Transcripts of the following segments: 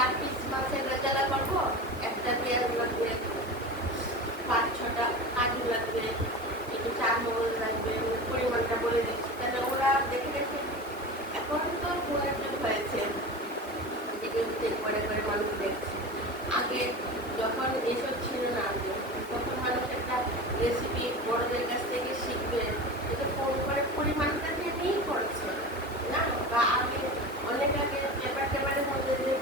4 piece মাছের রেজালা করবো, একটা পেঁয়াজ লাগবে, 5-6টা কাজু লাগবে, একটু চারমগজ লাগবে, পরিমাণটা বলে দিচ্ছি। তাহলে ওরা দেখে দেখে, এখন তো ফোনের যুগ হয়েছে, করে করে মানুষ দেখছে। আগে যখন এসব ছিল না, আগে তখন মানুষ একটা রেসিপি বড়দের কাছ থেকে শিখবে, এটা ফোন করে পরিমাণটা দিয়ে নিয়েই করেছে না। বা আগে অনেক আগে পেপার টেপারের মধ্যে যে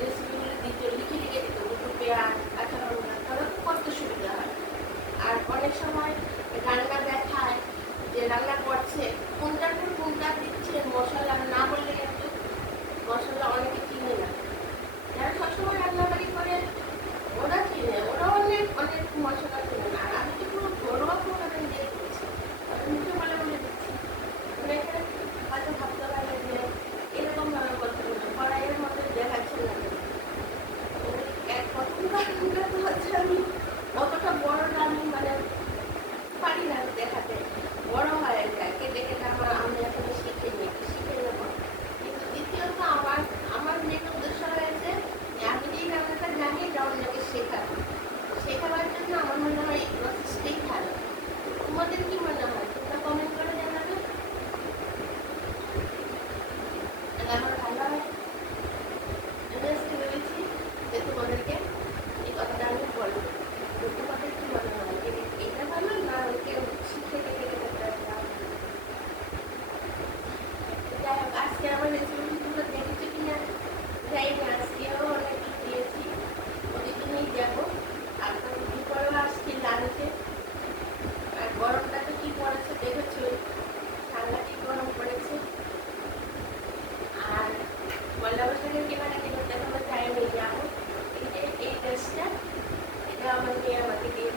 রেসিপিগুলো দিত, লিখে লিখে দিত, দুটো পেঁয়াজ, কাঁচা লঙ্কা, তাহলে করতে সুবিধা হয়। আর অনেক সময় রান্না দেখায় যে রান্না করছে, কোনটার পর কোনটা দিচ্ছে মশলা না বললে কিন্তু মশলা অনেকে চিনে না। যারা সবসময় রান্নাবাড়ি করে ওরা চিনে, ওরা অনেক অনেক মশলা চিনে না। আর আমি তো পুরো ঘরোয়া প্রকারে দিয়ে করছি, মুখে বলে বলে দিচ্ছি। অনেকে হয়তো ভাবতে পারে যে এরকম ভাবে করতে হবে, কড়াইয়ের মধ্যে দেখাচ্ছে না। এক প্রথমবার তো হচ্ছে আমি অতটা বড়টা আমি মানে পারি না দেখাতে, বড় হয়ে যায় কেটে কেটে। আমি এখন শিখে নিই, শিখে নেবো। কিন্তু দ্বিতীয়ত আমার মেন উদ্দেশ্য হয়েছে আমি যেই রান্নাটা জানি এটা অন্যকে শেখাবো। শেখাবার জন্য আমার মনে হয় এই প্রসেসটাই ভালো। তোমাদের কি মনে হয়? তোমরা কমেন্ট করে জানাবে। আমার ভালো হয়। আমি আজকে ভেবেছি যে তোমাদেরকে এই কথাটা আমি বলবো। তোমাদের কি মনে হয়? এটা ভালো না কেউ শিখে গেলে যাই হোক, আজকে আমার রেসিপিগুলো দেখেছি কিনা যাই না, আজকেও অনেক দিয়েছি, প্রতিদিনই যাবো। আর তো দুপুরেও আসছি লাঞ্চে। আর গরমটা তো কি পড়েছে দেখেছো, সাংঘাতিক গরম পড়েছে। আর পয়লা বৈশাখের কেনাকাটি করতে এখনো টাইম হয়ে যাবো। এই যে এই ড্রেসটা, এটা আমার মেয়ে আমাকে দিয়ে